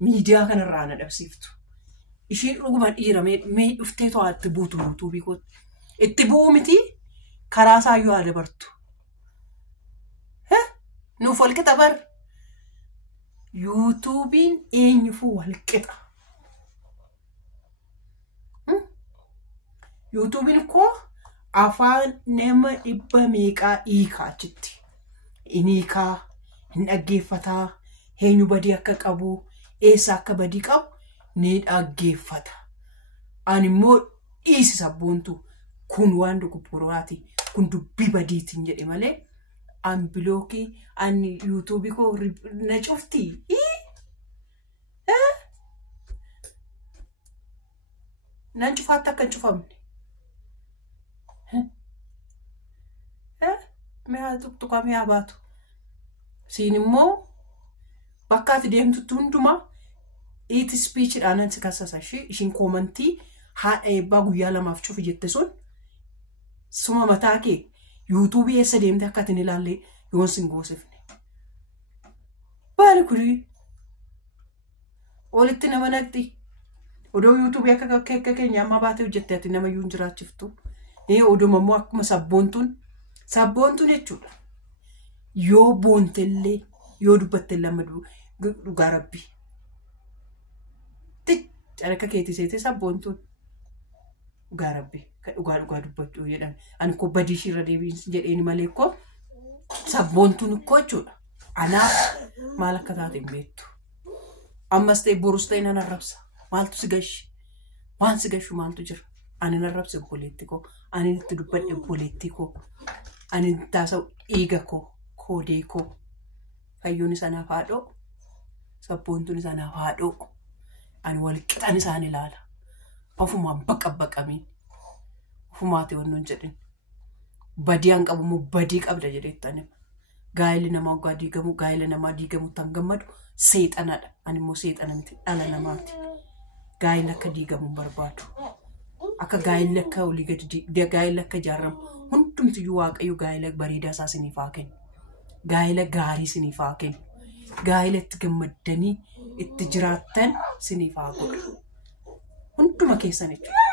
miidiyaa kanarraa na dhabsiiftu. Ishiin dhuguma dhiira mee dhuftee to'aatti buutu yuutuubii kootti. Itti bu'u miti karaa saayyoo haa dabartu. Nuuf walqixa bar. YouTubein eenyufuu walqixa. YouTubein koo afaan nama dhibba meeqaa hiikaa achitti. Iniikaa, hin dhaggeeffataa, eenyu badii akka qabu, eessa akka badii qabu ni dhaggeeffata. Ani immoo dhiisi sabboontu kun waan dogoggorooti, kun dubbii badiitiin jedhe malee an bilookii ani YouTube koo na cufti. Nan cufaatti akka hin cufamne. Mi'a tuqtuqa mi'a baatu. Siin immoo bakka ati deemtutti hundumaa iiti speechidhaan ansi kassasa ishiin koomantii haadha eebbaa guyyaa lamaaf cufi jette sun suma mataa kee YouTubii eessa deemte akka atin ilaalle yoon sin goosifne. Baali kuni walitti nama naqxi. Odoo YouTubii akka keenya amma baatee hojjette ati nama yuun jiraachiftu. Oduma immoo akkuma sabboontuun jechuudha. Yoo boontellee yoo dubbattellee amma dhugaa rabbi. Caraka keetii seetee sabboontuun dhugaa rabbi. Dhugaa dubbachuu jedhame. Ani koo badii ishirra deebiinsi jedheeni malee koo sabboontuun koo jechuudha. Anaaf maal akka taate hin beektu. Ammas ta'e borus ta'e nan arrabsa. Maaltu si gashi? Waan si gashu maaltu jira? Ani nan arrabse obboleetti koo. Ani itti dubbadhe obboleetti koo. Ani taasa'u dhiiga koo. Koodee koo. Fayyoon isanaaf haadhoo. Sabboontuun isanaaf haadhoo. Ani walqixan isaan ilaala. Ofumaan baqabaqamiin. Ofumaati wannoon jedhin. Badii an qabu immoo badii qabda jedheettani. Gaa'illi namaa waggaa diigamu, gaa'illi namaa diigamu tan gammadu seexanadha. Ani immoo seexana miti dhala namaati. Gaa'illi akka diigamu barbaadu. Akka gaa'illi akka olii gadi gaa'illi akka ijaaramu hundumtiyyuu waaqayyo gaa'ila bareedaa isaa siniif haa kennu. Gaa'ila gaarii siniif haa kennu. Gaa'ila itti gammaddanii itti jiraattan siniif haa godhu. Hunduma keessan jechuudha.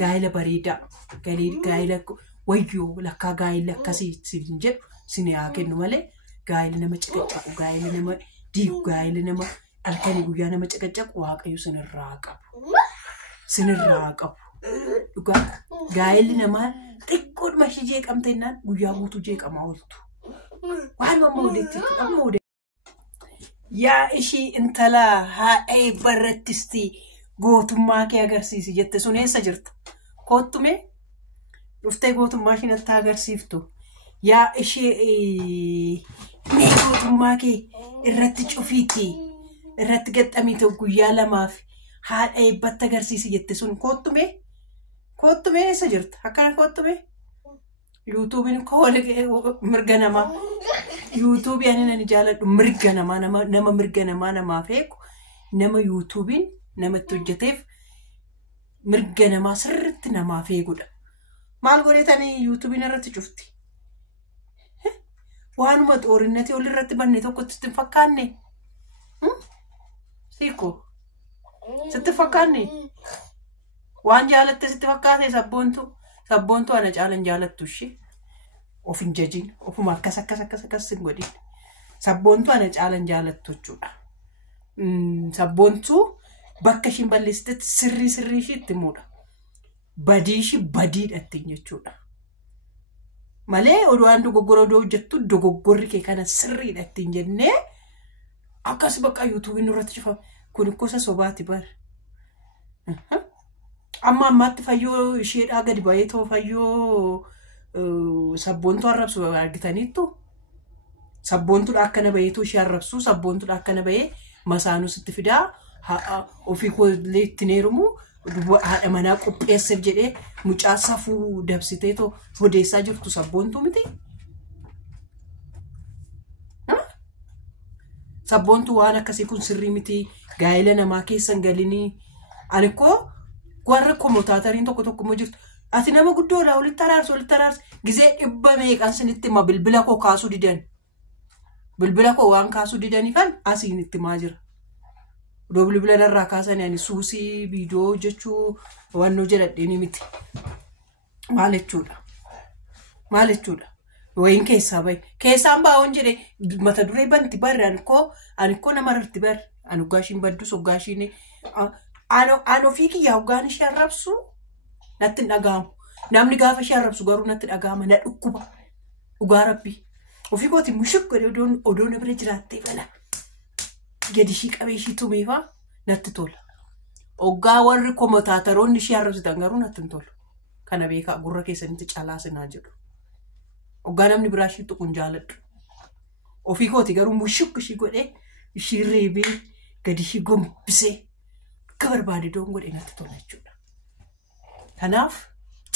Gaa'ila bareedaa, gaa'ila wayyoo lakkaa gaa'illi akkasii siin jedhu sinii haa kennu malee gaa'ila nama ciqaccaqu, gaa'ila nama diigu, gaa'ila nama halkanii guyyaa nama ciqaccaqu waaqayyo sinirraa qabu. Sinirraa qabu. Dhugaa gaa'illi namaa xiqqoodhuma ishee jeeqamte jennaan guyyaa guutuu jeeqamaa ooltu. Waan amma odeetti amma odeetti. Yaa ishii intala haadha eebba irrattisti gootummaa kee agarsiisi jette sun eessa jirta? Koottume dhuftee gootummaa ishee natti agarsiiftu. Yaa ishee mee gootummaa kee irratti cufiitii irratti gaxxamiite guyyaa lamaaf haadha eebbatti agarsiisi jette sun koottume eessa jirta? Akkana koottume YouTubein koo mirga namaa YouTubii ani nan jaaladhu mirga namaa nama mirga namaa namaaf eegu nama YouTubein namatti hojjeteef mirga namaa sirriitti namaaf eegudha. Maal godhetanii YouTubein irratti cufti? Waanuma xoorinati ol irratti banne tokkotti sitti hin fakkaanne? Siikoo sitti fakkaanne? Waan jaalatte sitti fakkaate sabboontu ana caalan jaalattu ishee. Of hin jajin, ofuma akkas hin godhin. Sabboontu ana caalan jaalattu jechuudha. Sabboontu bakka ishiin balleessitetti sirrii ishii itti muudha. Badii ishii badiidha ittiin jechuudha. Malee oduu dogoggora oduu hojjettu dogoggorri kee kana sirriidha ittiin jennee akkas bakka YouTubein irratti cufama. Kun gosa sobaati bara. Amma ammaatti fayyoo isheedhaa gadi baay'ee ta'u fayyoo sabboontu arrabsu argitaniittu. Sabboontuudha akkana bayeetu ishee arrabsu, sabboontuudha akkana bayee masaanuu sitti fidaa ofii koollee itti neerumu haadha manaa qopheesseef jedhee mucaa safuu dabsitee too odeessaa jirtu sabboontuu miti. Sabboontuu waan akkasii kun sirrii miti. Gaa'ila namaa keessan galinii. Ani koo warra komotaatariin tokko immoo jirtu. Ati nama guddoodha walitti araarsu gizee dhibba meeqaan sinitti hima bilbila koo kaasuu didan. Bilbila koo waan kaasuu didaniifan asiin itti maa jira. Dobli bilana irraa kaasan ani suusii viidiyoo jechuu wannoo jedhadheen miti. Maal jechuudha? Wayin keessaa bahe. Keessaan baa'oon jedhe mata duree banti barre ani koo nama irratti barre. Ani hoggaashiin baddus hoggaashiin ani ofii kiyyaa hoggaan ishee arrabsu natti hin dhaga'amu. Namni gaafa ishee arrabsu garuu natti dhaga'ama na dhukkuba. Dhugaa Rabbii. Ofii kooti mushuk godhee odoo na bira jiraattee bala. Gadi ishii qabee ishii tumeefaa natti tola. Hoggaa warri komotaataroonni ishee arrabsitan garuu natti hin tolu. Kana beekaa gurra keessanitti calaasinaa jedhu. Hoggaa namni biraa ishii tuquun jaaladhu. Ofii kooti garuu mushuk ishii godhee ishii reebee gadi ishii gombisee akka barbaade doon godhee natti tola jechuudha. Kanaaf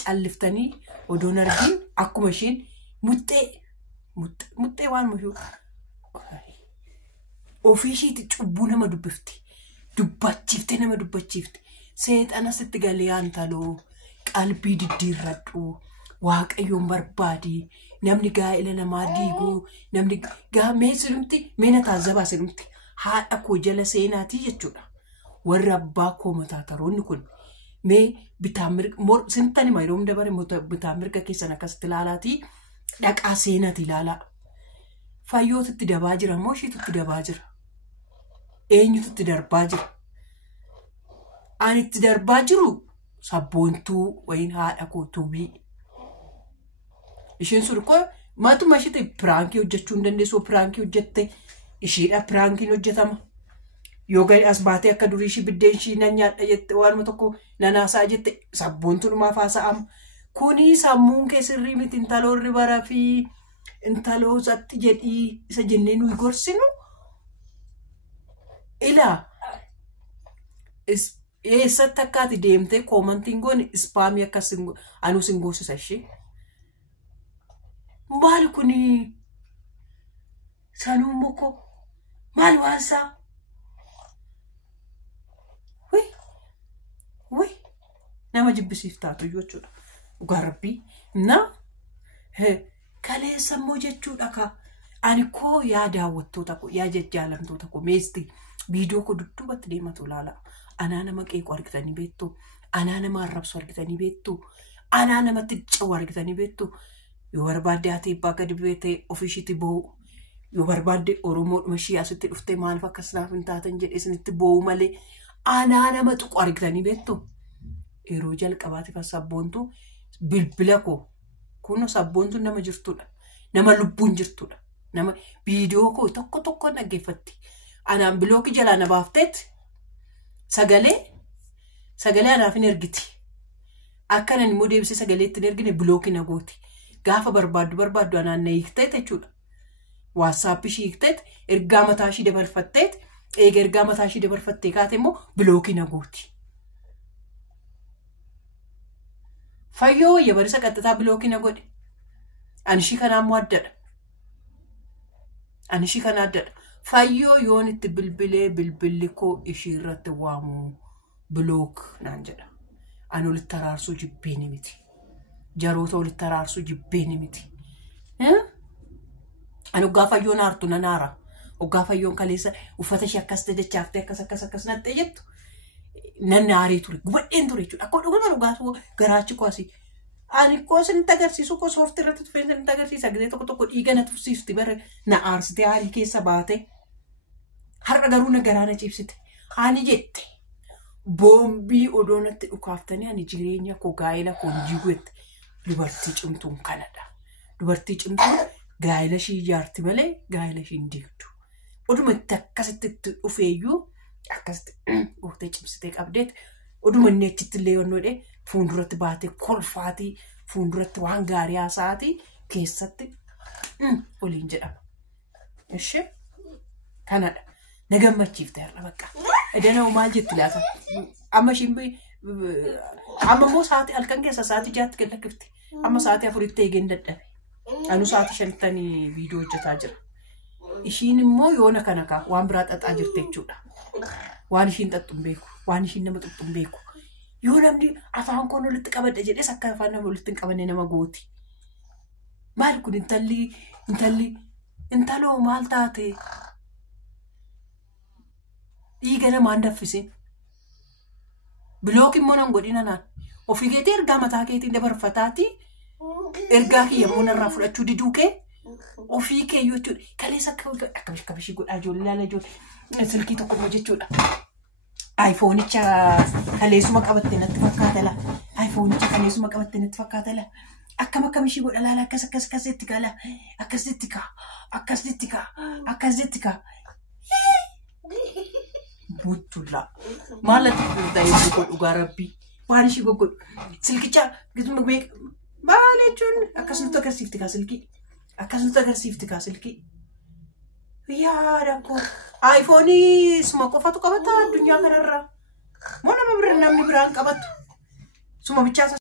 calliftanii odoon argiin akkuma ishiin muxxee waan mushuu ofii ishiitti cubbuu nama dubbachiiftee nama dubbachiifte seexana sitti galee aantaloo qalbii diddiirradhu waaqayyoon barbaadi namni gaa'ela namaa diiguu namni mee sinumti meena taazzabaa sinumti haadha koo jala seenaatii jechuudha. Warri abbaa komotaataroonni kun mee bitaa mirga sintani ma yeroo dabare bitaa mirga keessan akkasitti ilaalaatii dhaqaa seenaati ilaalaa. Fayyootitti dabaa jira moo ishiitutti dabaa jira? Eenyututti darbaa jira? Ani itti darbaa jiru sabboontuu wayin haadha koo tubii. Ishiin sun koo matuma ishiitti piraankii hojjechuu hin dandeessu. Piraankii hojjette ishiidha piraankiin hojjetama. Yoo gadi as baatee akka durii ishii biddeen ishii nan nyaadha jette waanuma tokko nanaasaa jette sabboontuu dhumaaf haasa'ama. Kuni sammuun kee sirrii miti intaloo irri bara fi intaloo isatti jedhii isa jennee nuyi gorsinu. Ilaa eessatti akkaati deemtee koomantiin goone ispaamii akkas anuu sin goosisa ishee. Maal kuni sanuu moko maal waansaa? Wai nama jibbisiiftaatu jechuudha. Dhugaa Rabbii na kaleessa immoo jechuudha ka ani koo yaa daawwattoota koo yaa jajjaalamtoota koo meesti viidiyoo koo dudduubatti deematu ilaala. Anaa nama qeequ argitanii beektu, anaa nama arrabsu argitanii beektu, anaa namatti cawu argitanii beektu. Yoo barbaadde ati ibbaa gadi beete ofiishiitti boo'u. Yoo barbaadde Oromoodhuma ishii asitti dhuftee maaliif akkasinaaf hin taatan jedhee isinitti boo'u malee anaa nama tuqu argitanii beektu. Yeroo jalqabaatiif sabboontuu bilbila koo kun sabboontuu nama jirtudha. Nama lubbuun jirtudha. Nama viidiyoo koo tokko dhaggeeffatti. Anaan bilookii jalaa na baafteet sagalee anaaf hin ergiti. Akkanan immoo deebisee sagalee ittiin ergine bilookii na gooti. Gaafa barbaaddu anaan na hiikteet jechuudha. WhatsApp ishii hiikteet ergaa mataa ishii dabarfatteet eega ergaa mataa ishii dabarfattee kaate immoo bilookii na gooti. Fayyoo wayya barisa qaxxataa bilookii na godhe. Ani ishii kanaa immoo addadha. Fayyoo yoon itti bilbilli koo ishii irratti waamu bilook naan jedha. Ani walitti araarsuu jibbeeni miti. Jaroota walitti araarsuu jibbeeni miti. Ani hoggaa fayyoon aartu nan aara. Hoggaa fayyoon kaleessa uffata ishee akkas tajachaaftee akkas nattee jettu. Nan aaree ture. Gubadheen ture jechuudha. Akkoo dhuguma dhugaatu garaachi koosii. Ani koo isinitti agarsiisu koo sooftii irratti tufee isinitti agarsiisa. Gizee tokko dhiiga na tufsiifti bara na aarsitee haarii keessa baate. Har'a garuu na garaa na ciibsite. Ani jette boombii odoo natti dhukaaftanii ani jireenya koo gaa'ela koo jiiguutti dubartii cimtuun kanadha. Dubartii cimtuun gaa'ela ishii ijaarti malee gaa'ela ishii hin diigdu. Oduma itti akkasitti itti dhufeeyyuu akkasitti gootee cimsitee qabdeet oduma inni achitti illee yoonnoodhe fuulduratti baatee kolfaatii fuulduratti waan gaarii haasaatii keessatti waliin jedhama. Ishee kanadha. Na gammachiifte har'a bakka. Edana maal jetti laata? Amma ishiin amma immoo sa'aatii halkan keessa sa'aatii 6tti gallakkifte. Amma sa'aatii 4tti eegeen dadhabe. Anu sa'aatii 5tti viidiyoo hojjetaa jira. Ishiin immoo yoona kana kaa waan biraa xaxaa jirte jechuudha. Waan ishiin xaxxu hin beeku. Waan ishiin nama xaxxu hin beeku. Yoo namni afaan koon walitti qabadha jedhes akka afaan nama walitti hin qabanne nama gooti. Maal kun intaloo maal taate? dhiiga namaan daffise. Bilookiin immoo nan godhina naan. Ofii keetii ergaa mataa keetiin dabarfataati. Ergaa kiyya immoo narraa fudhachuu diduu kee. Ofii kee yoo jechuudha. Kaleessa akka bishii godhaa ijoollee laala ijoollee. Silkii tokko immoo jechuudha. Ayfoonicha kaleessuma qabatte natti fakkaata la. Ayfoonicha kaleessuma qabatte natti fakkaata la. Akkam ishii godha laala akkasitti gala. Akkasitti kaa. Butulla. Maalati ta'ee dhugaa rabbii. Waan ishii goggodhu. Silkicha maal jechuun akkasumatti agarsiifti kaa silkii. Yaada koo. Ayfoonii suma qofatu qabata addunyaa kanarraa. Moo nama biraan namni biraan qabatu. Suma bichaasa.